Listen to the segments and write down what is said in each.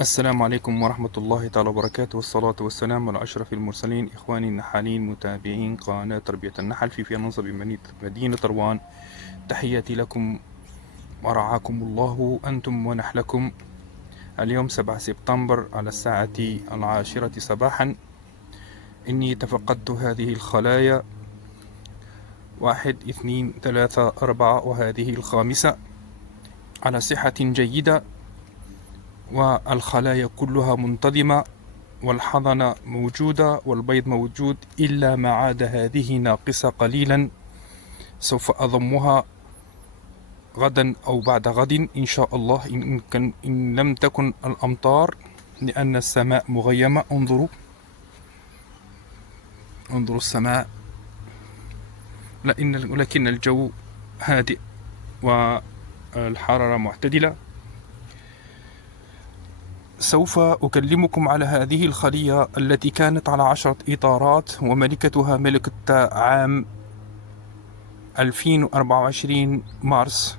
السلام عليكم ورحمة الله تعالى وبركاته، والصلاة والسلام على أشرف المرسلين. إخواني النحالين متابعين قناة تربية النحل في فينزا بمدينة روان، تحياتي لكم ورعاكم الله أنتم ونحلكم. اليوم 7 سبتمبر على الساعة 10 صباحا. إني تفقدت هذه الخلايا 1 2 3 4 وهذه الخامسة على صحة جيدة، والخلايا كلها منتظمة، والحضنة موجودة والبيض موجود، إلا ما عاد هذه ناقصة قليلا. سوف أضمها غدا أو بعد غد إن شاء الله، إن لم تكن الأمطار، لأن السماء مغيمة. انظروا السماء، ولكن الجو هادئ والحرارة معتدلة. سوف أكلمكم على هذه الخلية التي كانت على 10 إطارات، وملكتها ملكة عام 2024 مارس.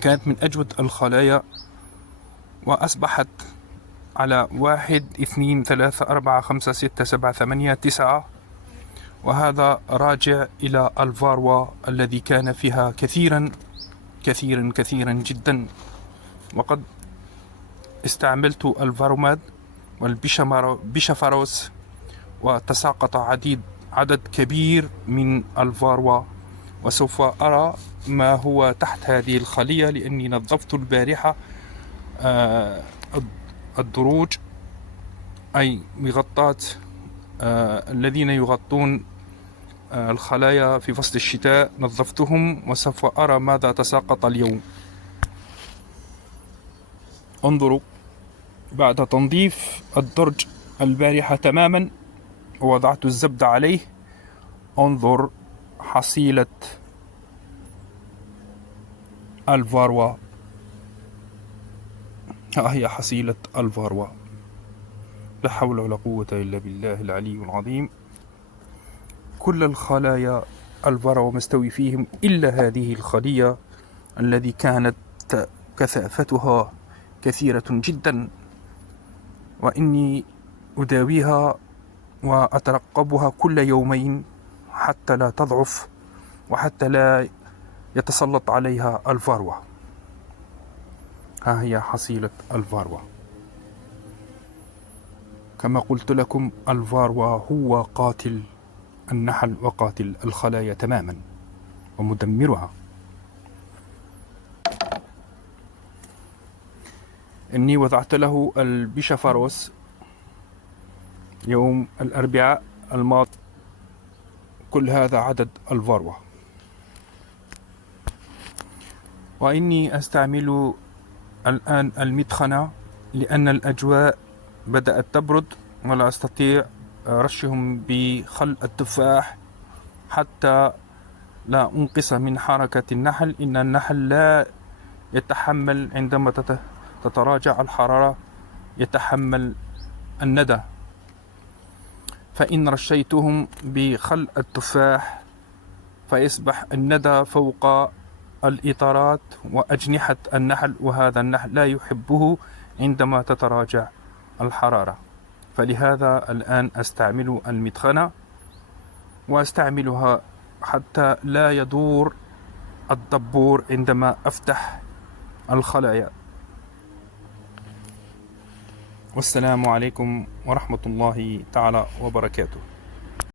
كانت من أجود الخلايا، وأصبحت على 1 2 3 4 5 6 7 8 9، وهذا راجع إلى الفاروا الذي كان فيها كثيرا كثيرا كثيرا جدا. وقد استعملت الفاروماد والبيشافاروس، وتساقط عدد كبير من الفاروا. وسوف أرى ما هو تحت هذه الخلية، لأني نظفت البارحة الدروج، أي مغطاة الذين يغطون الخلايا في فصل الشتاء، نظفتهم، وسوف أرى ماذا تساقط اليوم. انظروا، بعد تنظيف الدرج البارحة تماما ووضعت الزبدة عليه، انظر حصيلة الفاروا. ها هي حصيلة الفاروا، لا حول ولا قوة إلا بالله العلي العظيم. كل الخلايا الفاروا مستوي فيهم، إلا هذه الخلية التي كانت كثافتها كثيرة جدا، وإني أداويها وأترقبها كل يومين حتى لا تضعف، وحتى لا يتسلط عليها الفاروا. ها هي حصيلة الفاروا. كما قلت لكم، الفاروا هو قاتل النحل وقاتل الخلايا تماما ومدمرها. إني وضعت له البيشافاروس يوم الأربعاء الماضي. كل هذا عدد الفاروا. وإني أستعمل الآن المدخنة، لأن الأجواء بدأت تبرد، ولا أستطيع رشهم بخل التفاح حتى لا أنقص من حركة النحل. إن النحل لا يتحمل عندما تتراجع الحرارة، يتحمل الندى. فإن رشيتهم بخل التفاح فيصبح الندى فوق الإطارات وأجنحة النحل، وهذا النحل لا يحبه عندما تتراجع الحرارة. فلهذا الآن أستعمل المدخنة، وأستعملها حتى لا يدور الدبور عندما أفتح الخلايا. والسلام عليكم ورحمة الله تعالى وبركاته.